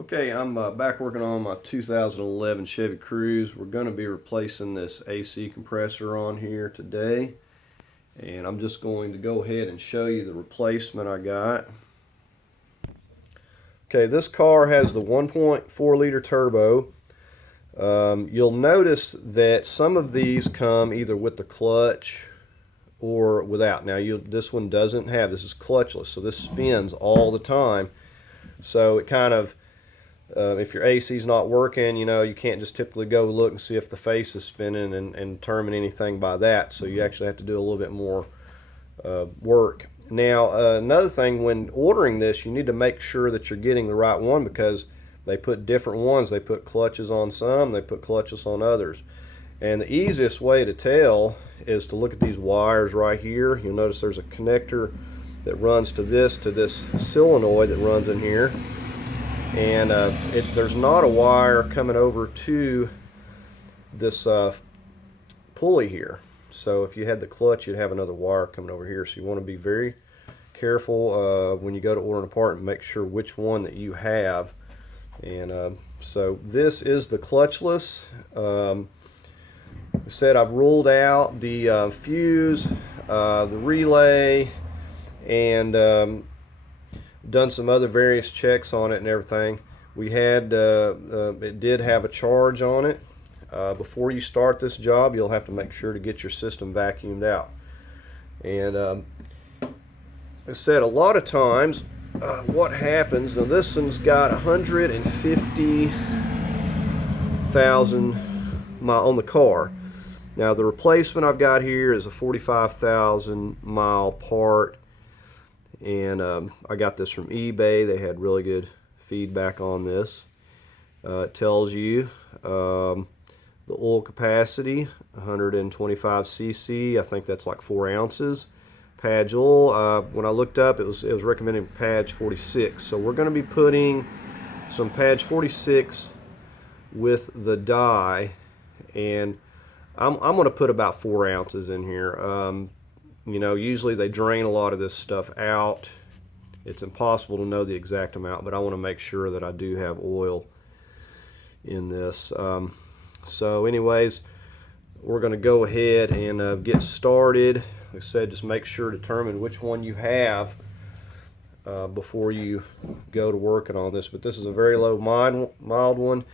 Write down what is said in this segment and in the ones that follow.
Okay, I'm back working on my 2011 Chevy Cruze. We're going to be replacing this AC compressor on here today. And I'm just going to go ahead and show you the replacement I got. Okay, this car has the 1.4 liter turbo. You'll notice that some of these come either with the clutch or without. Now, this one doesn't have, this is clutchless, so this spins all the time. So it kind of if your AC is not working, you can't just typically go look and see if the face is spinning and determine anything by that. So you actually have to do a little bit more work. Now, another thing, when ordering this, you need to make sure that you're getting the right one because they put different ones. They put clutches on some, they put clutches on others. And the easiest way to tell is to look at these wires right here. You'll notice there's a connector that runs to this solenoid that runs in here. And there's not a wire coming over to this pulley here. So if you had the clutch, you'd have another wire coming over here. So you want to be very careful when you go to order an part and make sure which one that you have. And so this is the clutchless. I said I've ruled out the fuse, the relay, and done some other various checks on it and everything. We had it did have a charge on it. Before you start this job, you'll have to make sure to get your system vacuumed out. And I said a lot of times what happens, now this one's got 150,000 miles on the car. Now the replacement I've got here is a 45,000 mile part. And I got this from eBay. They had really good feedback on this. It tells you the oil capacity, 125 cc. I think that's like 4 ounces. Patch oil, when I looked up, it was recommending patch 46. So we're going to be putting some patch 46 with the dye, and I'm going to put about 4 ounces in here. Usually they drain a lot of this stuff out. It's impossible to know the exact amount, but I want to make sure that I do have oil in this. So anyways, we're going to go ahead and get started. Like I said, just make sure to determine which one you have before you go to working on this. But this is a very low mild one,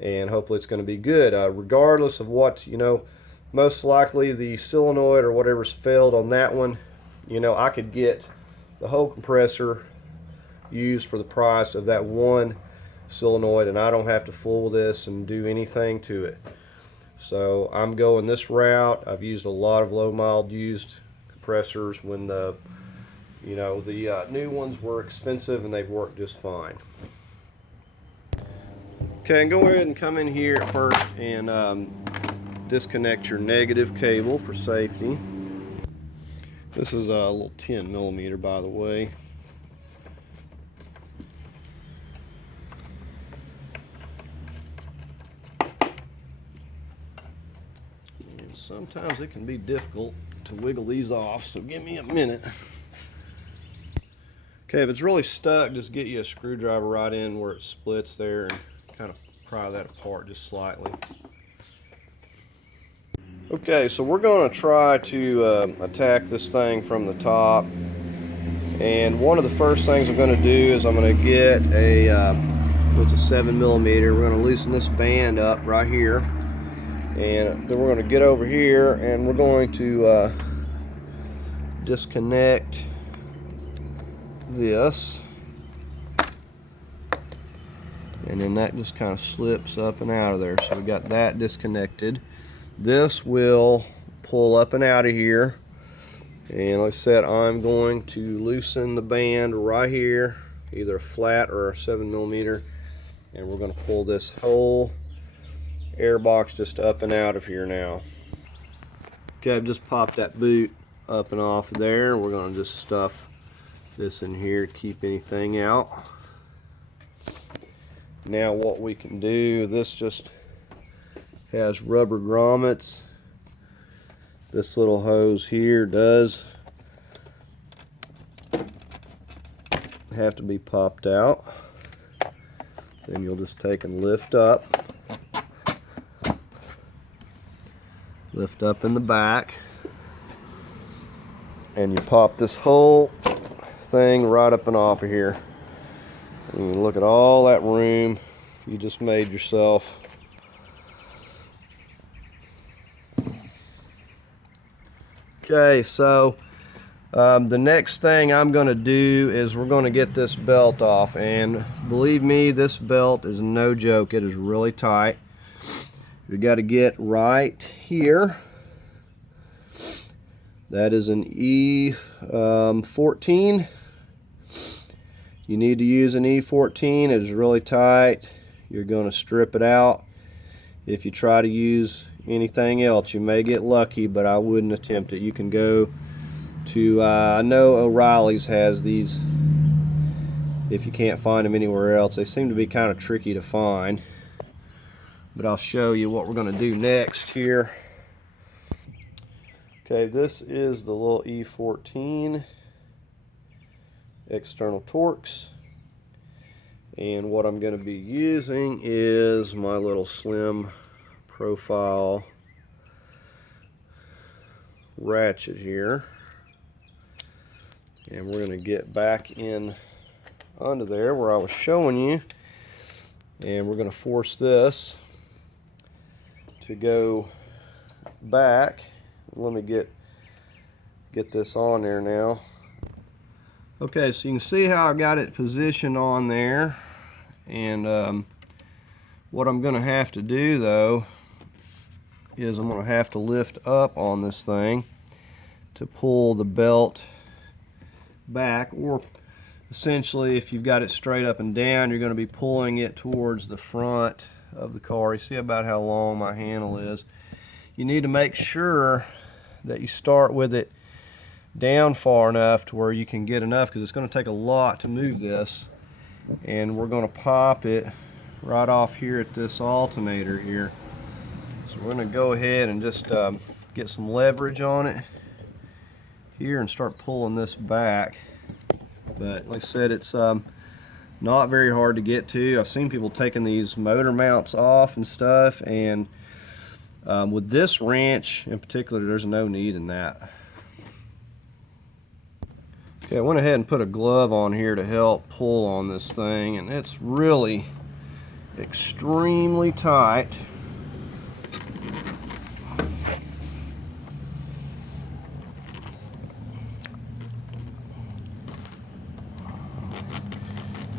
and hopefully it's going to be good. Regardless of what, most likely the solenoid or whatever's failed on that one, I could get the whole compressor used for the price of that one solenoid, and I don't have to fool this and do anything to it. So I'm going this route. I've used a lot of low mild used compressors when the new ones were expensive, and they've worked just fine. Okay, and go ahead and come in here at first and disconnect your negative cable for safety. This is a little 10 millimeter, by the way. And sometimes it can be difficult to wiggle these off, so give me a minute. Okay, if it's really stuck, just get you a screwdriver right in where it splits there and kind of pry that apart just slightly. Okay, so we're going to try to attack this thing from the top, and one of the first things I'm going to do is I'm going to get it's a 7 millimeter. We're going to loosen this band up right here, and then we're going to get over here and we're going to disconnect this, and then that just kind of slips up and out of there. So we got that disconnected. This will pull up and out of here, and like I said, I'm going to loosen the band right here, either a flat or a 7 millimeter, and we're going to pull this whole air box just up and out of here now. Okay, I've just popped that boot up and off there. We're going to just stuff this in here to keep anything out. Now what we can do, this just has rubber grommets. This little hose here does have to be popped out. Then you'll just take and lift up in the back, and you pop this whole thing right up and off of here. And you look at all that room you just made yourself. Okay, so the next thing I'm going to do is we're going to get this belt off, and believe me, this belt is no joke. It is really tight. We got to get right here. That is an E14. You need to use an E14. It is really tight. You're going to strip it out. If you try to use anything else, you may get lucky, but I wouldn't attempt it. You can go to, I know O'Reilly's has these if you can't find them anywhere else. They seem to be kind of tricky to find, but I'll show you what we're going to do next here. Okay, this is the little E14 external Torx, and what I'm going to be using is my little slim profile ratchet here, and we're going to get back in under there where I was showing you, and we're going to force this to go back. Let me get this on there now. Okay, so you can see how I got it positioned on there, and what I'm going to have to do though is I'm going to have to lift up on this thing to pull the belt back, or essentially if you've got it straight up and down, you're going to be pulling it towards the front of the car. You see about how long my handle is. You need to make sure that you start with it down far enough to where you can get enough, because it's going to take a lot to move this, and we're going to pop it right off here at this alternator here. So we're going to go ahead and just get some leverage on it here and start pulling this back. But like I said, it's not very hard to get to. I've seen people taking these motor mounts off and stuff, and with this wrench in particular, there's no need in that. Okay, I went ahead and put a glove on here to help pull on this thing, and it's really extremely tight.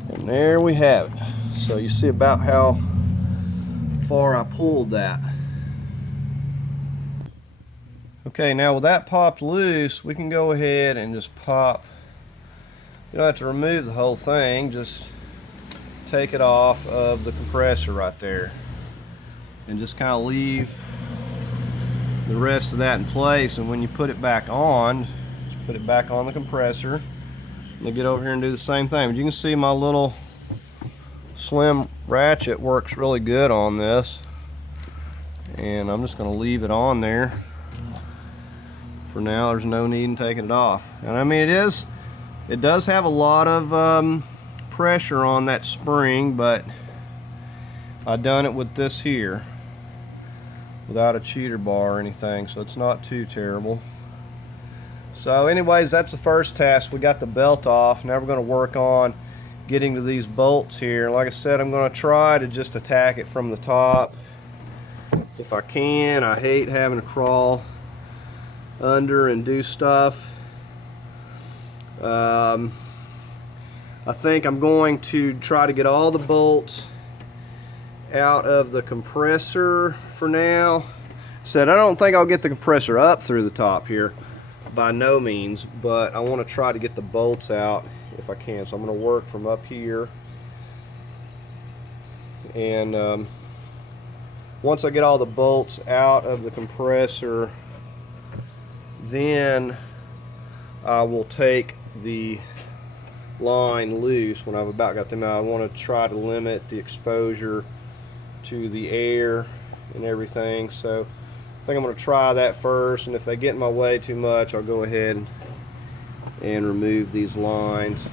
And there we have it. So you see about how far I pulled that. Okay, now with that popped loose, we can go ahead and just pop. You don't have to remove the whole thing, just take it off of the compressor right there and just kind of leave the rest of that in place. And when you put it back on, just put it back on the compressor. I'm gonna get over here and do the same thing. But you can see my little slim ratchet works really good on this, and I'm just gonna leave it on there for now. There's no need in taking it off. And I mean, it does have a lot of pressure on that spring, but I done it with this here without a cheater bar or anything, so it's not too terrible. So anyways, that's the first test. We got the belt off. Now we're going to work on getting to these bolts here. Like I said, I'm going to try to just attack it from the top if I can. I hate having to crawl under and do stuff. I think I'm going to try to get all the bolts out of the compressor for now. Said I don't think I'll get the compressor up through the top here, by no means, but I want to try to get the bolts out if I can. So I'm going to work from up here, and once I get all the bolts out of the compressor, then I will take the line loose. When I've about got them out, I want to try to limit the exposure to the air and everything. So I think I'm going to try that first, and if they get in my way too much, I'll go ahead and remove these lines.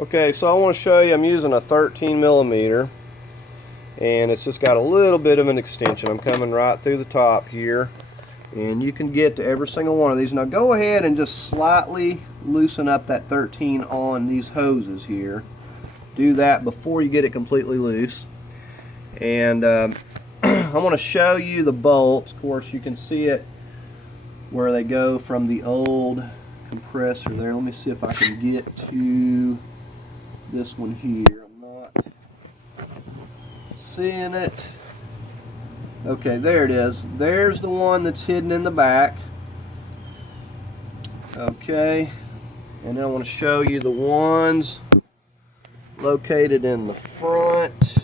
Okay, so I want to show you, I'm using a 13 millimeter, and it's just got a little bit of an extension. I'm coming right through the top here, and you can get to every single one of these. Now go ahead and just slightly loosen up that 13 on these hoses here. Do that before you get it completely loose. And I want to show you the bolts. Of course, you can see it where they go from the old compressor there. Let me see if I can get to this one here. I'm not seeing it. Okay, there it is. There's the one that's hidden in the back. Okay, and then I want to show you the ones located in the front.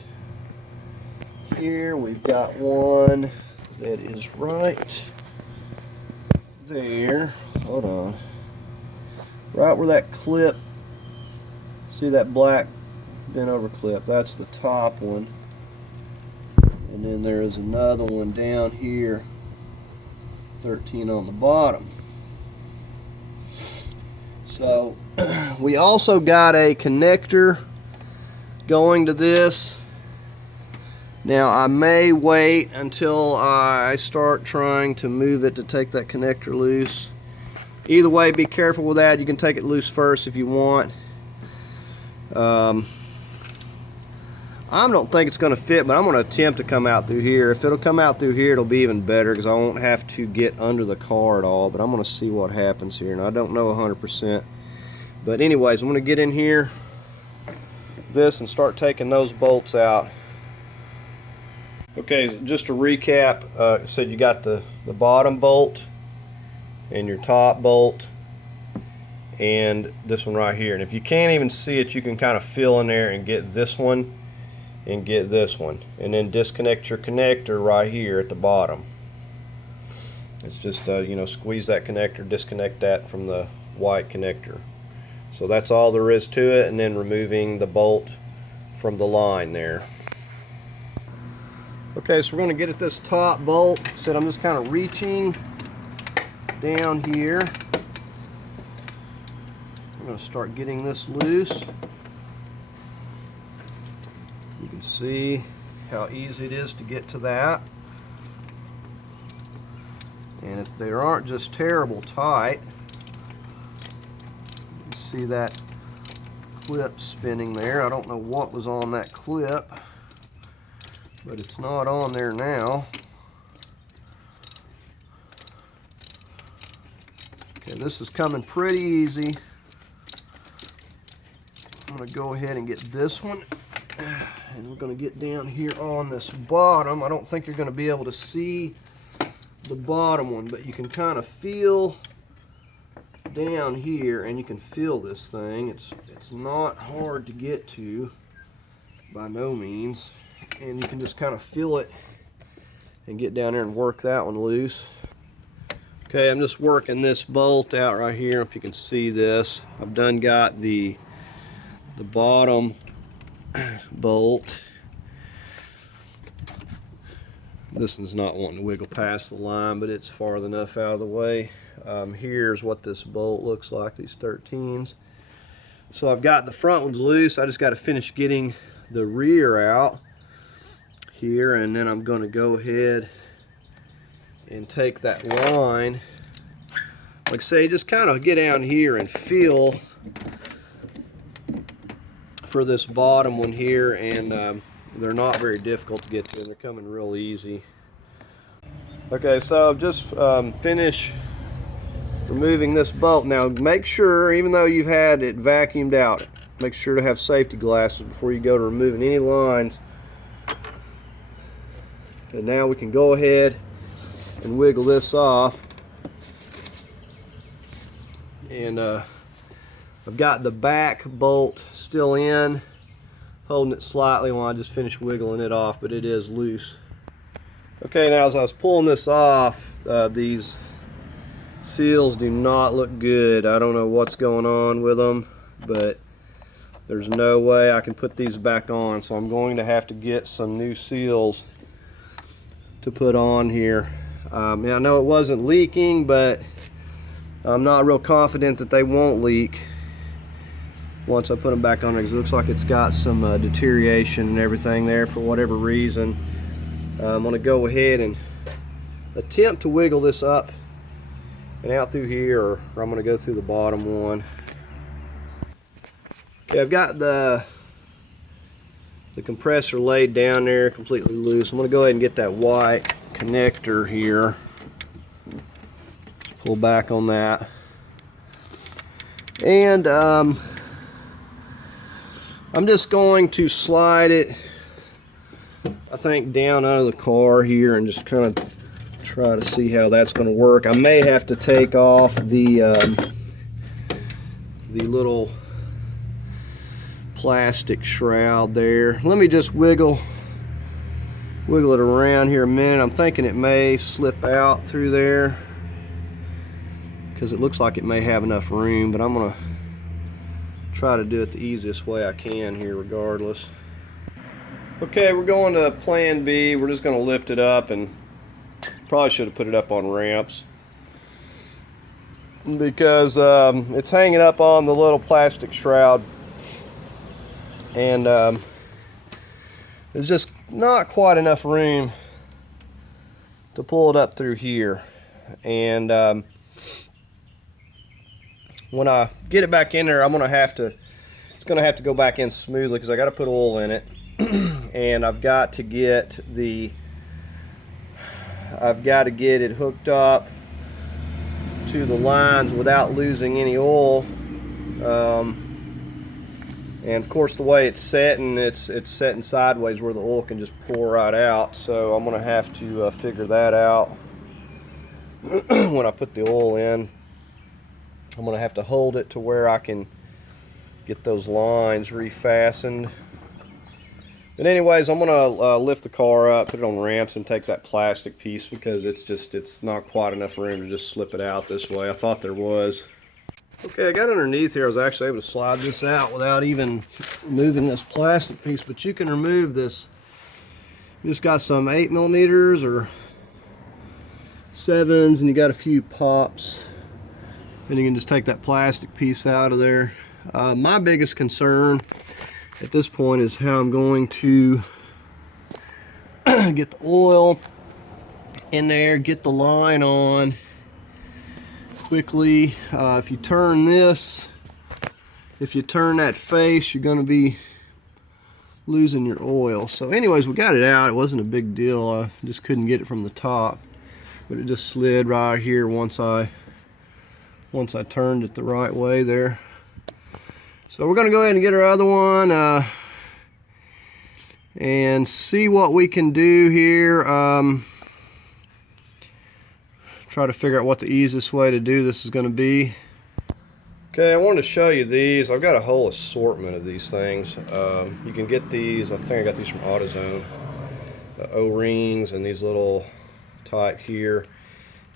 Here we've got one that is right there. Hold on. Right where that clip, see that black bent over clip, that's the top one. And then there is another one down here, 13 on the bottom. So we also got a connector going to this. Now I may wait until I start trying to move it to take that connector loose. Either way, be careful with that. You can take it loose first if you want. I don't think it's going to fit, but I'm going to attempt to come out through here. If it'll come out through here, it'll be even better because I won't have to get under the car at all. But I'm going to see what happens here, and I don't know 100%. But anyways, I'm going to get in here, this, and start taking those bolts out. Okay, just to recap, I said you got the bottom bolt and your top bolt and this one right here. And if you can't even see it, you can kind of feel in there and get this one and get this one, and then disconnect your connector right here at the bottom. It's just you know, squeeze that connector, disconnect that from the white connector. So that's all there is to it, and then removing the bolt from the line there. Okay, so we're going to get at this top bolt. So I'm just kind of reaching down here. I'm going to start getting this loose. You can see how easy it is to get to that. And if they aren't just terrible tight, you can see that clip spinning there. I don't know what was on that clip, but it's not on there now. Okay, this is coming pretty easy. I'm going to go ahead and get this one, and we're going to get down here on this bottom. I don't think you're going to be able to see the bottom one, but you can kind of feel down here, and you can feel this thing. It's not hard to get to by no means, and you can just kind of feel it and get down there and work that one loose. Okay, I'm just working this bolt out right here. If you can see this, I've done got the bottom bolt. This one's not wanting to wiggle past the line, but it's far enough out of the way. Here's what this bolt looks like, these 13s. So I've got the front ones loose. I just got to finish getting the rear out here, and then I'm going to go ahead and take that line. Like I say, just kind of get down here and feel for this bottom one here, and they're not very difficult to get to, and they're coming real easy. Okay, so I've just finished removing this bolt. Now make sure, even though you've had it vacuumed out, make sure to have safety glasses before you go to removing any lines. And now we can go ahead and wiggle this off. And I've got the back bolt still in, holding it slightly while I just finished wiggling it off, but it is loose. Okay, now as I was pulling this off, these seals do not look good. I don't know what's going on with them, but there's no way I can put these back on, so I'm going to have to get some new seals to put on here. I know it wasn't leaking, but I'm not real confident that they won't leak. once I put them back on there, because it looks like it's got some deterioration and everything there for whatever reason. I'm going to go ahead and attempt to wiggle this up and out through here, or I'm going to go through the bottom one. Okay, I've got the compressor laid down there completely loose. I'm going to go ahead and get that white connector here. Just pull back on that. And I'm just going to slide it, I think, down out of the car here and just kind of try to see how that's going to work. I may have to take off the little plastic shroud there. Let me just wiggle it around here a minute. I'm thinking it may slip out through there because it looks like it may have enough room, but I'm gonna try to do it the easiest way I can here regardless. Okay, we're going to plan B. We're just going to lift it up, and probably should have put it up on ramps because it's hanging up on the little plastic shroud, and there's just not quite enough room to pull it up through here. And when I get it back in there, it's gonna have to go back in smoothly because I got to put oil in it. And I've got to get it hooked up to the lines without losing any oil. And of course, the way it's setting, it's setting sideways where the oil can just pour right out. So I'm gonna have to figure that out when I put the oil in. I'm gonna have to hold it to where I can get those lines refastened. But anyways, I'm gonna lift the car up, put it on ramps, and take that plastic piece because it's not quite enough room to just slip it out this way. I thought there was. Okay, I got underneath here. I was actually able to slide this out without even moving this plastic piece, but you can remove this. You just got some 8mm or 7s, and you got a few pops, and you can just take that plastic piece out of there. My biggest concern at this point is how I'm going to get the oil in there, get the line on quickly. If you turn that face, you're going to be losing your oil. So anyways, we got it out. It wasn't a big deal. I just couldn't get it from the top, but it just slid right here once I turned it the right way there. So we're going to go ahead and get our other one and see what we can do here. Try to figure out what the easiest way to do this is going to be. Okay, I wanted to show you these. I've got a whole assortment of these things. You can get these, I think I got these from AutoZone. The O-rings and these little type here.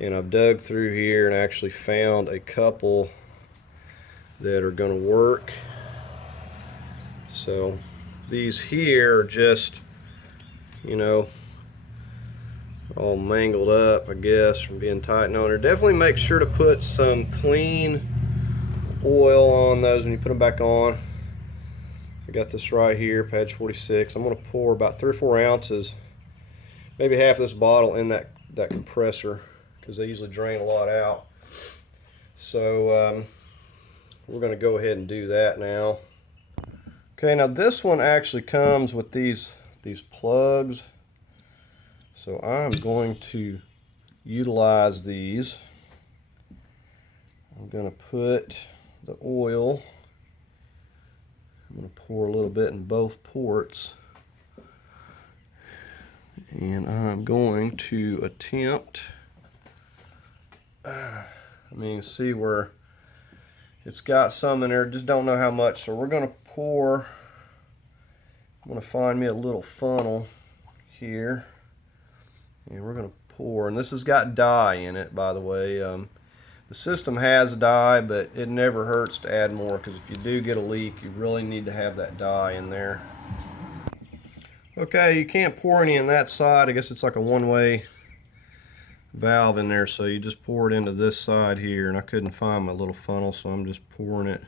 And I've dug through here and actually found a couple that are going to work. So these here are just, you know, all mangled up, I guess, from being tightened on there. Definitely make sure to put some clean oil on those when you put them back on. I got this right here, page 46. I'm going to pour about 3 or 4 ounces, maybe half this bottle in that compressor, because they usually drain a lot out. So we're going to go ahead and do that now. Okay, now this one actually comes with these plugs. So I'm going to utilize these. I'm going to put the oil, I'm going to pour a little bit in both ports, and I'm going to attempt, see where it's got some in there, just don't know how much. So we're going to pour, I'm going to find me a little funnel here. And we're going to pour, and this has got dye in it, by the way. The system has dye, but it never hurts to add more, because if you do get a leak, you really need to have that dye in there. Okay, you can't pour any in that side. I guess it's like a one-way valve in there, so you just pour it into this side here, and I couldn't find my little funnel, so I'm just pouring it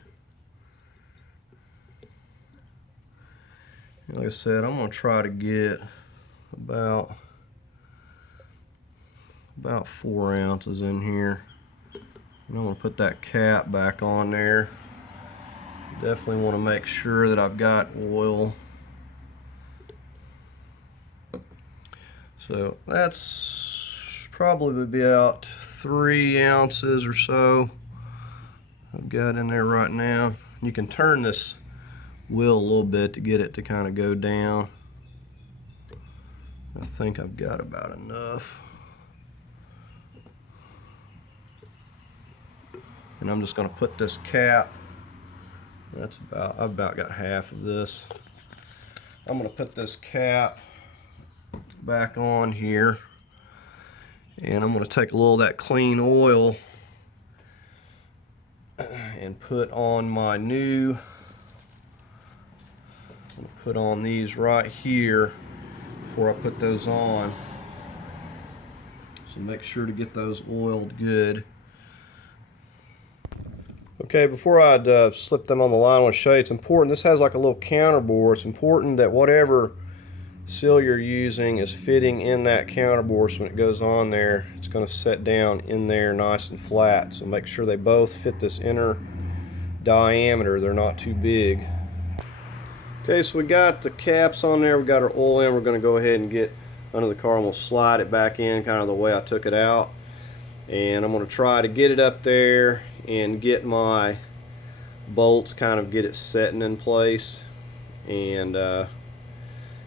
Like I said, I'm going to try to get about 4 ounces in here. And I'm going to put that cap back on there. Definitely want to make sure that I've got oil. So that's probably about 3 ounces or so I've got in there right now. You can turn this wheel a little bit to get it to kind of go down. I think I've got about enough. And I'm just going to put this cap, I've about got half of this. I'm going to put this cap back on here, and I'm going to take a little of that clean oil and put on my new, I'm going to put on these right here before I put those on. So make sure to get those oiled good. Okay, before I slip them on the line, I want to show you it's important. This has like a little counter bore. It's important that whatever seal you're using is fitting in that counter bore, so when it goes on there, it's going to set down in there nice and flat. So make sure they both fit this inner diameter. They're not too big. Okay, so we got the caps on there. We got our oil in. We're going to go ahead and get under the car, and we'll slide it back in kind of the way I took it out. And I'm going to try to get it up there and get my bolts, kind of get it setting in place. And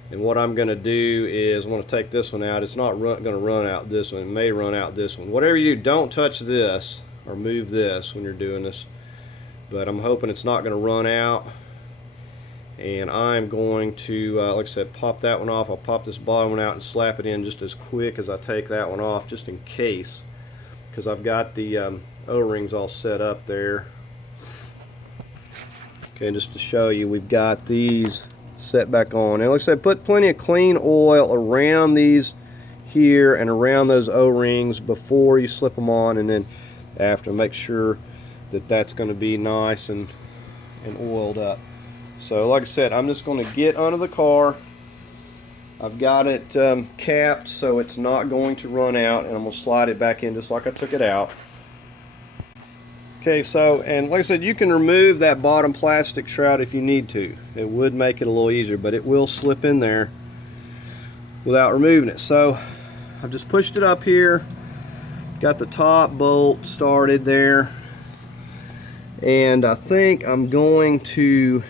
what I'm going to do is I'm going to take this one out. It's not going to run out this one. It may run out this one. Whatever you do, don't touch this or move this when you're doing this. But I'm hoping it's not going to run out. And I'm going to, like I said, pop that one off. I'll pop this bottom one out and slap it in just as quick as I take that one off, just in case, because I've got the O-rings all set up there. Okay, just to show you, we've got these set back on. And like I said, put plenty of clean oil around these here and around those O-rings before you slip them on, and then after, make sure that that's going to be nice and oiled up. So like I said, I'm just going to get under the car. I've got it capped so it's not going to run out, and I'm going to slide it back in just like I took it out. Okay, so, and like I said, you can remove that bottom plastic shroud if you need to. It would make it a little easier, but it will slip in there without removing it. So I've just pushed it up here, got the top bolt started there, and I think I'm going to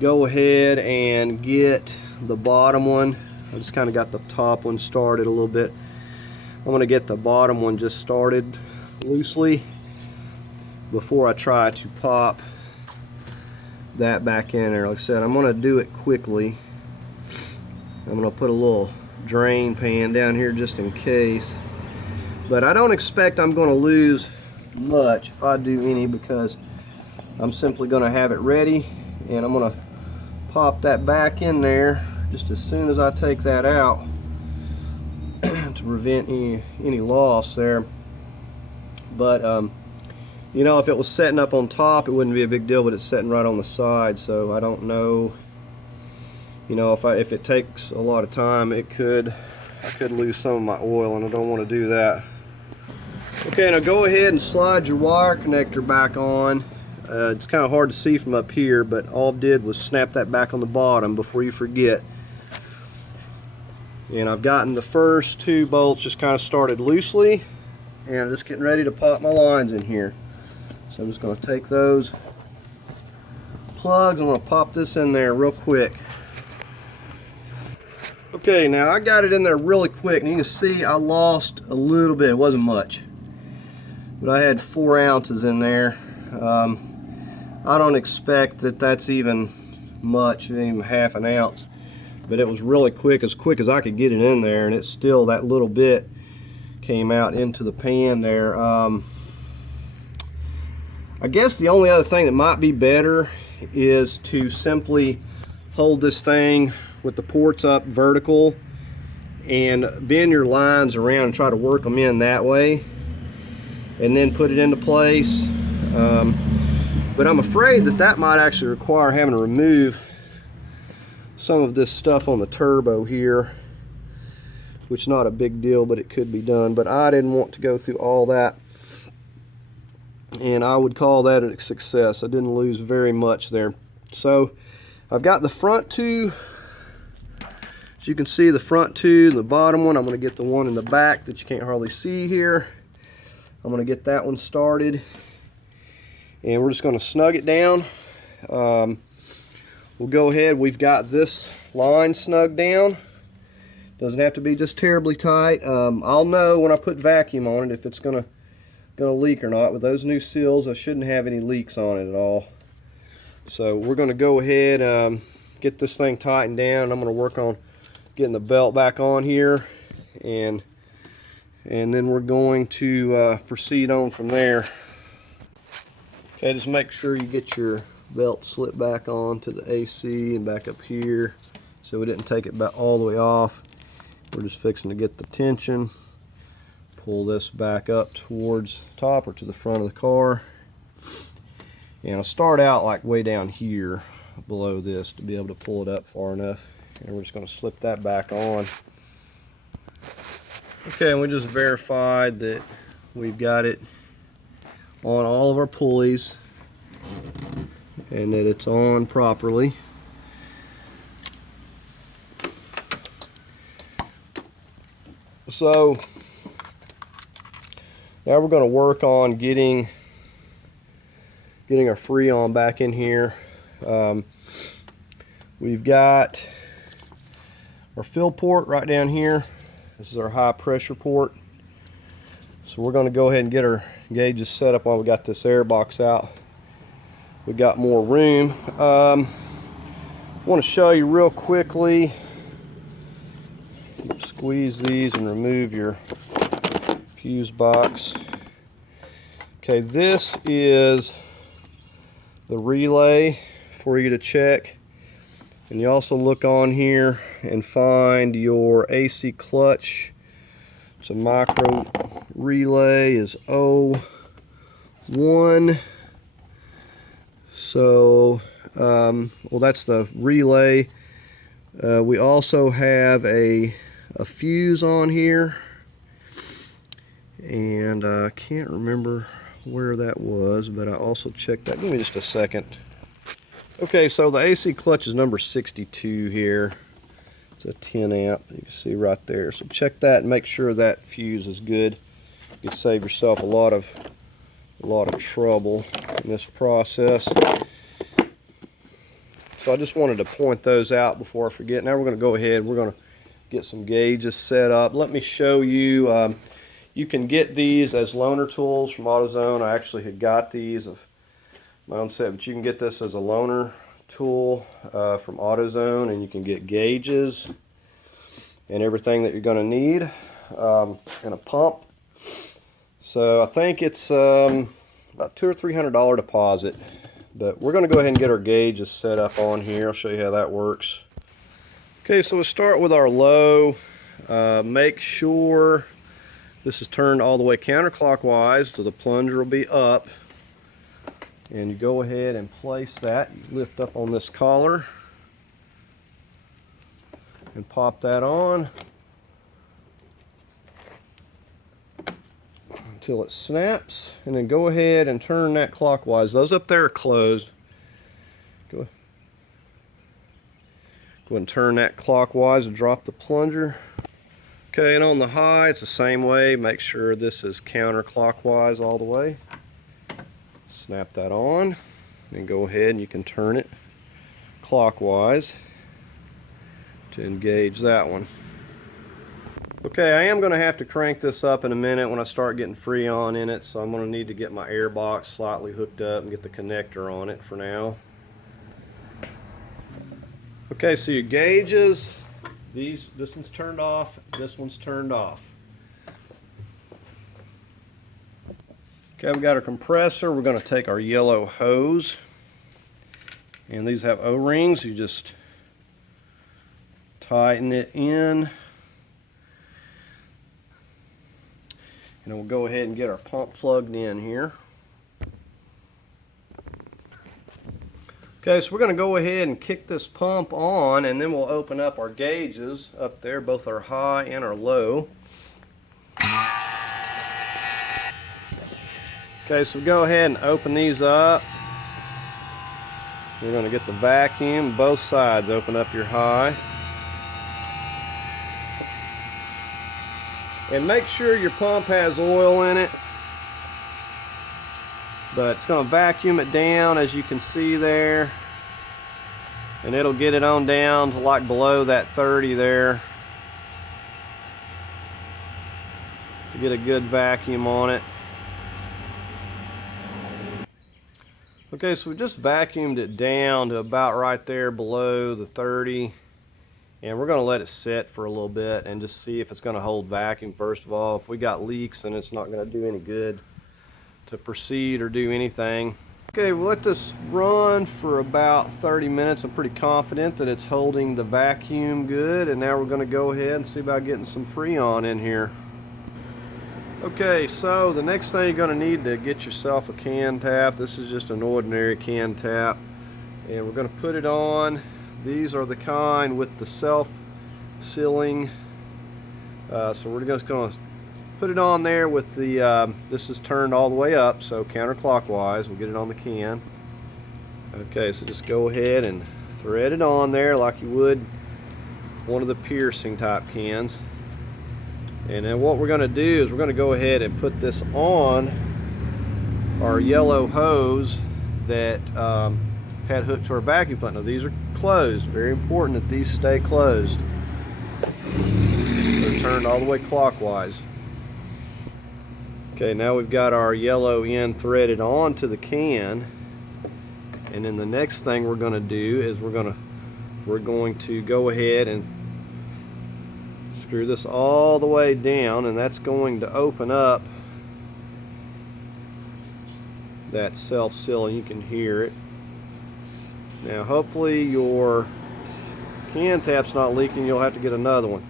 go ahead and get the bottom one. I just kind of got the top one started a little bit. I'm going to get the bottom one just started loosely before I try to pop that back in there. Like I said, I'm going to do it quickly. I'm going to put a little drain pan down here just in case, but I don't expect I'm going to lose much if I do any, because I'm simply going to have it ready, and I'm going to pop that back in there just as soon as I take that out to prevent any loss there. But you know, if it was setting up on top, it wouldn't be a big deal, but it's setting right on the side, so I don't know, you know, if it takes a lot of time, I could lose some of my oil, and I don't want to do that. Okay, now go ahead and slide your wire connector back on. It's kind of hard to see from up here, but all I did was snap that back on the bottom before you forget. And I've gotten the first two bolts just kind of started loosely, and I'm just getting ready to pop my lines in here. So I'm just going to take those plugs, I'm going to pop this in there real quick. Okay, now I got it in there really quick, and you can see I lost a little bit. It wasn't much, but I had 4 ounces in there. I don't expect that that's even much, even half an ounce, but it was really quick as I could get it in there, and it's still, that little bit came out into the pan there. I guess the only other thing that might be better is to simply hold this thing with the ports up vertical and bend your lines around and try to work them in that way, and then put it into place. But I'm afraid that might actually require having to remove some of this stuff on the turbo here, which is not a big deal, but it could be done. But I didn't want to go through all that, and I would call that a success. I didn't lose very much there. So I've got the front two. As you can see, the front two and the bottom one. I'm going to get the one in the back that you can't hardly see here. I'm going to get that one started, and we're just going to snug it down. We'll go ahead. We've got this line snugged down. Doesn't have to be just terribly tight. I'll know when I put vacuum on it if it's gonna leak or not. With those new seals, I shouldn't have any leaks on it at all. So we're gonna go ahead, get this thing tightened down. I'm gonna work on getting the belt back on here, and then we're going to proceed on from there. Okay, just make sure you get your belt slipped back on to the AC and back up here, so we didn't take it back all the way off. We're just fixing to get the tension. Pull this back up towards the top or to the front of the car. And I'll start out like way down here below this to be able to pull it up far enough. And we're just going to slip that back on. Okay, and we just verified that we've got it on all of our pulleys and that it's on properly. So now we're going to work on getting our Freon back in here. We've got our fill port right down here. This is our high pressure port. So we're going to go ahead and get our gauges set up while we got this air box out. We got more room. I want to show you real quickly. Squeeze these and remove your fuse box. Okay, this is the relay for you to check. And you also look on here and find your AC clutch. It's a micro relay is 01. So, well, that's the relay. We also have a fuse on here, and I can't remember where that was, but I also checked that. Give me just a second. Okay, so the AC clutch is number 62 here. It's a 10 amp, you can see right there. So check that and make sure that fuse is good. You can save yourself a lot of trouble in this process. So I just wanted to point those out before I forget. Now we're going to go ahead, we're going to get some gauges set up. Let me show you. You can get these as loaner tools from AutoZone. I actually had got these of my own set, but you can get this as a loaner tool from AutoZone, and you can get gauges and everything that you're going to need, and a pump. So I think it's about $200 or $300 deposit, but we're going to go ahead and get our gauges set up on here. I'll show you how that works. Okay, so we'll start with our low. Make sure this is turned all the way counterclockwise, so the plunger will be up. And you go ahead and place that. You lift up on this collar and pop that on until it snaps. And then go ahead and turn that clockwise. Those up there are closed. Go ahead and turn that clockwise and drop the plunger. Okay, and on the high, it's the same way. Make sure this is counterclockwise all the way. Snap that on, and go ahead and you can turn it clockwise to engage that one. Okay, I am going to have to crank this up in a minute when I start getting Freon in it, so I'm going to need to get my air box slightly hooked up and get the connector on it for now. Okay, so your gauges, this one's turned off, this one's turned off. Okay, we got our compressor. We're going to take our yellow hose, and these have O-rings. You just tighten it in, and then we'll go ahead and get our pump plugged in here. Okay, so we're going to go ahead and kick this pump on, and then we'll open up our gauges up there, both our high and our low. Okay, so go ahead and open these up. We're going to get the vacuum, both sides. Open up your high. And make sure your pump has oil in it. But it's going to vacuum it down, as you can see there, and it'll get it on down to like below that 30 there to get a good vacuum on it. Okay, so we just vacuumed it down to about right there below the 30, and we're going to let it sit for a little bit and just see if it's going to hold vacuum. First of all, if we got leaks, then it's not going to do any good to proceed or do anything. Okay, we'll let this run for about 30 minutes. I'm pretty confident that it's holding the vacuum good, and now we're going to go ahead and see about getting some Freon in here. Okay, so the next thing you're going to need to get yourself a can tap. This is just an ordinary can tap, and we're going to put it on. These are the kind with the self-sealing, so we're just going to put it on there with the, this is turned all the way up, so counterclockwise. We'll get it on the can. Okay, so just go ahead and thread it on there like you would one of the piercing type cans. And then what we're going to do is we're going to go ahead and put this on our yellow hose that had hooked to our vacuum pump. Now these are closed. Very important that these stay closed. They're turned all the way clockwise. Okay, now we've got our yellow end threaded onto the can, and then the next thing we're going to do is we're going to go ahead and screw this all the way down, and that's going to open up that self-sealing. You can hear it. Now hopefully your can tap's not leaking. You'll have to get another one.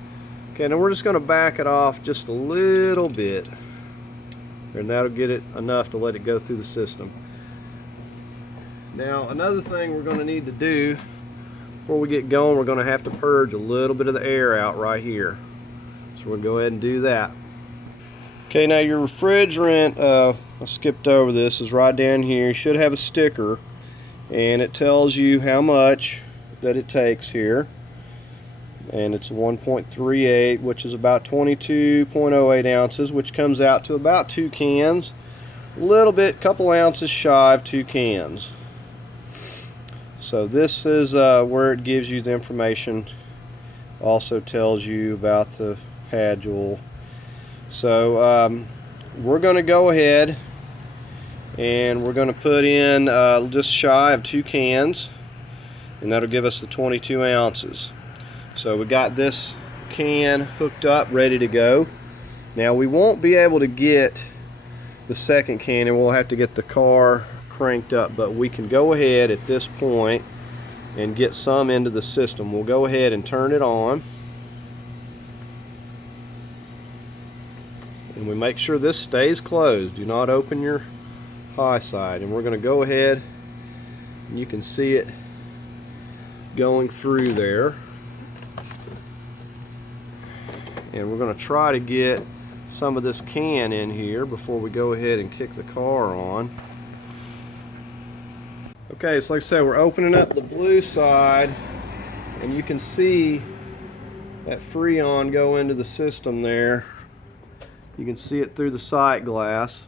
Okay, now we're just going to back it off just a little bit, and that'll get it enough to let it go through the system. Now another thing we're going to need to do before we get going, we're going to have to purge a little bit of the air out right here. So we'll go ahead and do that. Okay, now your refrigerant, I skipped over this, is right down here. You should have a sticker, and it tells you how much that it takes here. And it's 1.38, which is about 22.08 ounces, which comes out to about 2 cans. A little bit, couple ounces shy of 2 cans. So this is where it gives you the information. Also tells you about the pad jewel. So we're going to go ahead and we're going to put in just shy of 2 cans, and that'll give us the 22 ounces. So we got this can hooked up, ready to go. Now we won't be able to get the second can, and we'll have to get the car cranked up, but we can go ahead at this point and get some into the system. We'll go ahead and turn it on, and we make sure this stays closed. Do not open your high side, and we're going to go ahead, and you can see it going through there. And we're going to try to get some of this can in here before we go ahead and kick the car on. Okay, so like I said, we're opening up the blue side, and you can see that Freon go into the system there. You can see it through the sight glass.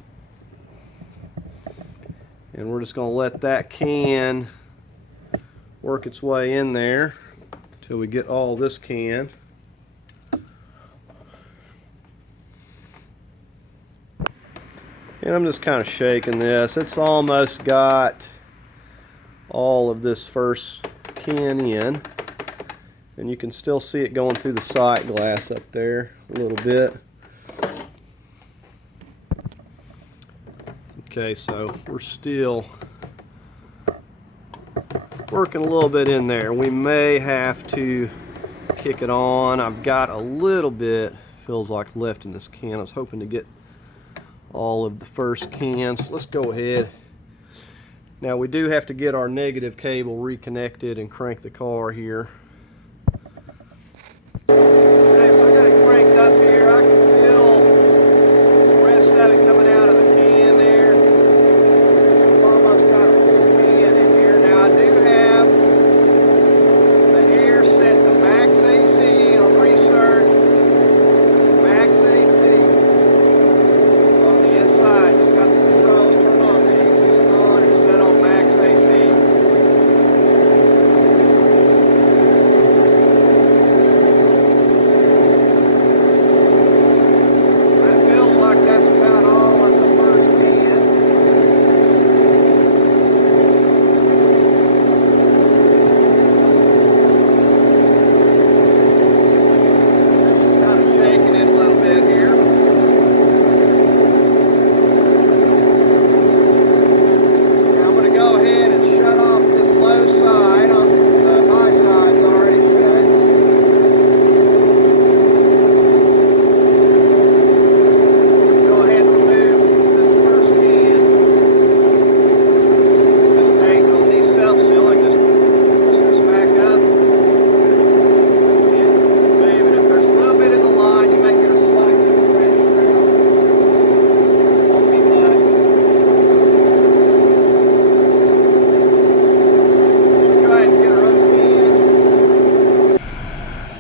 And we're just going to let that can work its way in there until we get all this can. And I'm just kind of shaking this. It's almost got all of this first can in, and you can still see it going through the sight glass up there a little bit. Okay, so we're still working a little bit in there. We may have to kick it on. I've got a little bit, feels like, left in this can. I was hoping to get all of the first cans. Let's go ahead Now we do have to get our negative cable reconnected and crank the car here. Okay, so I got it cranked up here. I can feel the rest of it coming out of the can there. Almost got a full can in here. Now I do have the air set to max AC on restart. Max AC on the inside. Just got the controls turned on. The AC is on. It's set on max AC.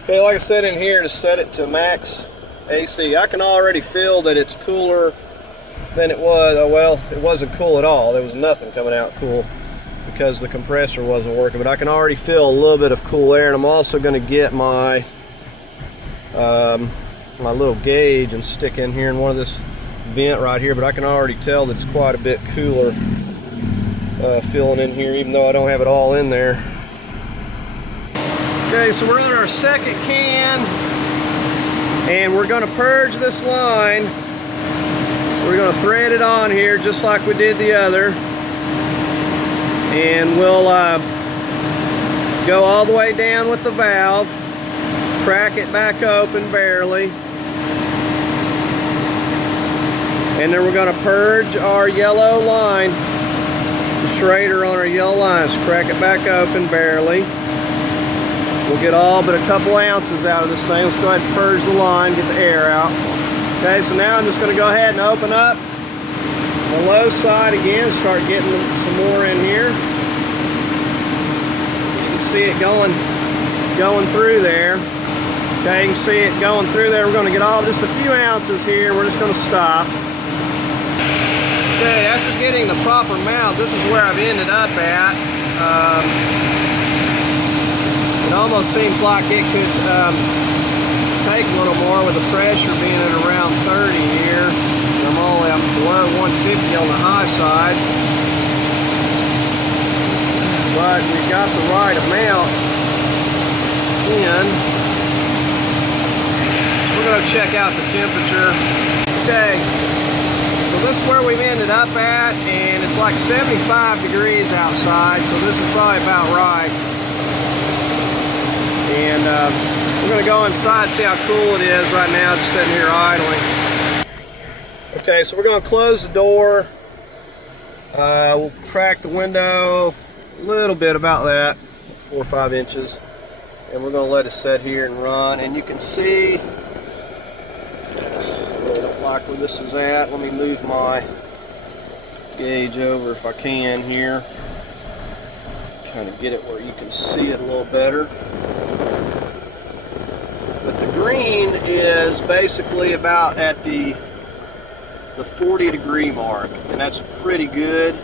Okay, like I said in here, to set it to max AC, I can already feel that it's cooler than it was. Oh, well, it wasn't cool at all. There was nothing coming out cool because the compressor wasn't working, but I can already feel a little bit of cool air. And I'm also going to get my my little gauge and stick in here in one of this vent right here, but I can already tell that it's quite a bit cooler feeling in here, even though I don't have it all in there. Okay, so we're in our second can, and we're going to purge this line. We're going to thread it on here just like we did the other, and we'll go all the way down with the valve, crack it back open barely, and then we're going to purge our yellow line, the Schrader on our yellow lines, crack it back open barely. We'll get all but a couple ounces out of this thing. Let's go ahead and purge the line, get the air out. Okay, so now I'm just going to go ahead and open up the low side again, start getting some more in here. You can see it going through there. Okay, you can see it going through there. We're going to get just a few ounces here. We're just going to stop. Okay, after getting the proper mount, this is where I've ended up at. It almost seems like it could take a little more with the pressure being at around 30 here. I'm below 150 on the high side. But we've got the right amount in. We're going to check out the temperature. Okay, so this is where we've ended up at, and it's like 75 degrees outside, so this is probably about right. And we're going to go inside, see how cool it is right now, just sitting here idling. Okay, so we're going to close the door. We'll crack the window a little bit, about that, 4 or 5 inches. And we're going to let it set here and run. And you can see, I really don't like where this is at. Let me move my gauge over if I can here. Kind of get it where you can see it a little better. But the green is basically about at the 40 degree mark, and that's pretty good.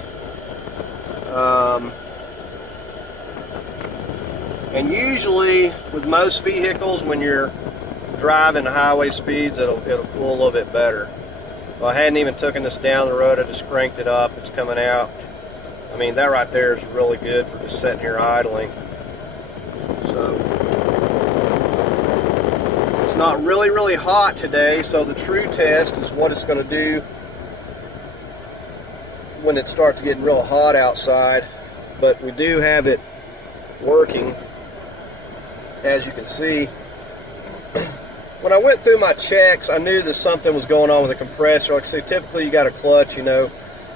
And usually with most vehicles, when you're driving highway speeds, it'll cool a little bit better. Well, I hadn't even taken this down the road, I just cranked it up, it's coming out. I mean, that right there is really good for just sitting here idling. So it's not really hot today, so the true test is what it's going to do when it starts getting real hot outside. But we do have it working, as you can see. When I went through my checks, I knew that something was going on with the compressor. Like I say, typically you got a clutch, you know,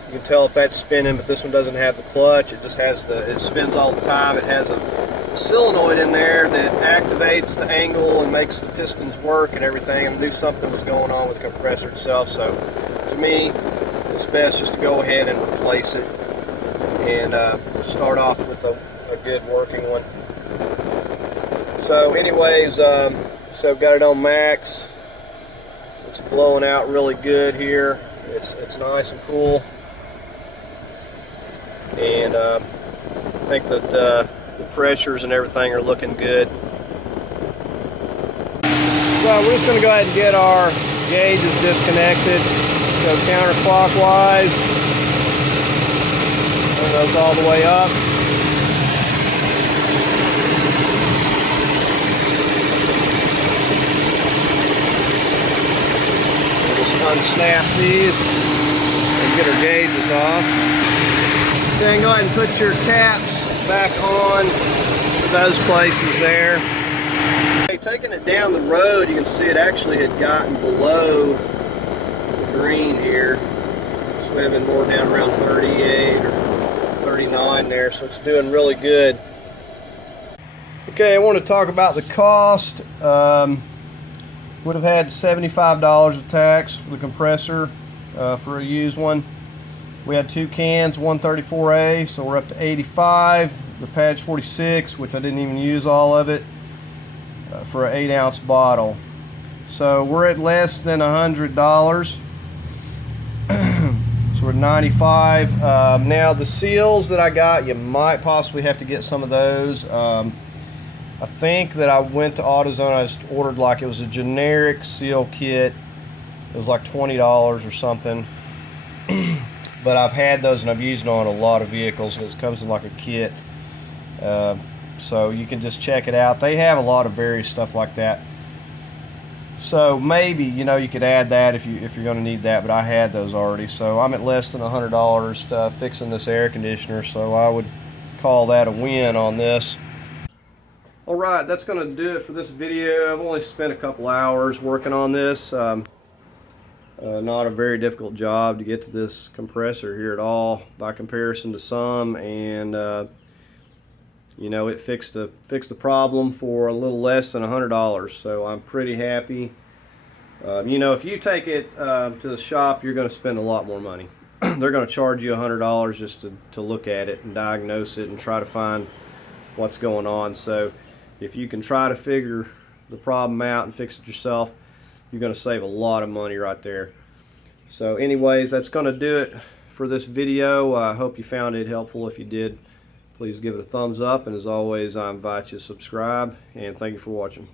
You can tell if that's spinning, but this one doesn't have the clutch. It just has it spins all the time. It has a solenoid in there that activates the angle and makes the pistons work and everything. And I knew something was going on with the compressor itself, so to me it's best just to go ahead and replace it and start off with a good working one. So anyways, so I've got it on max. It's blowing out really good here. It's nice and cool, and I think that the pressures and everything are looking good. So we're just going to go ahead and get our gauges disconnected. Go counterclockwise. Turn those all the way up. We'll just unsnap these and get our gauges off. Then go ahead and put your caps back on to those places there. Okay, taking it down the road, you can see it actually had gotten below the green here. So we have been more down around 38 or 39 there, so it's doing really good. Okay, I want to talk about the cost. Would have had $75 of tax for the compressor for a used one. We had 2 cans, 134A, so we're up to 85. The Patch 46, which I didn't even use all of it, for an 8-ounce bottle. So we're at less than $100. So we're at 95. Now the seals that I got, you might possibly have to get some of those. I think that I went to AutoZone. I just ordered, like, it was a generic seal kit. It was like $20 or something. But I've had those and I've used them on a lot of vehicles. It comes in like a kit, so you can just check it out. They have a lot of various stuff like that. So maybe, you know, you could add that if you're going to need that. But I had those already, so I'm at less than $100 fixing this air conditioner. So I would call that a win on this. All right, that's going to do it for this video. I've only spent a couple hours working on this. Not a very difficult job to get to this compressor here at all by comparison to some, and you know, it fixed the problem for a little less than $100, so I'm pretty happy. You know, if you take it to the shop, you're going to spend a lot more money. They're going to charge you $100 just to look at it and diagnose it and try to find what's going on. So if you can try to figure the problem out and fix it yourself, you're going to save a lot of money right there. So anyways, that's going to do it for this video. I hope you found it helpful. If you did, please give it a thumbs up. And as always, I invite you to subscribe. And thank you for watching.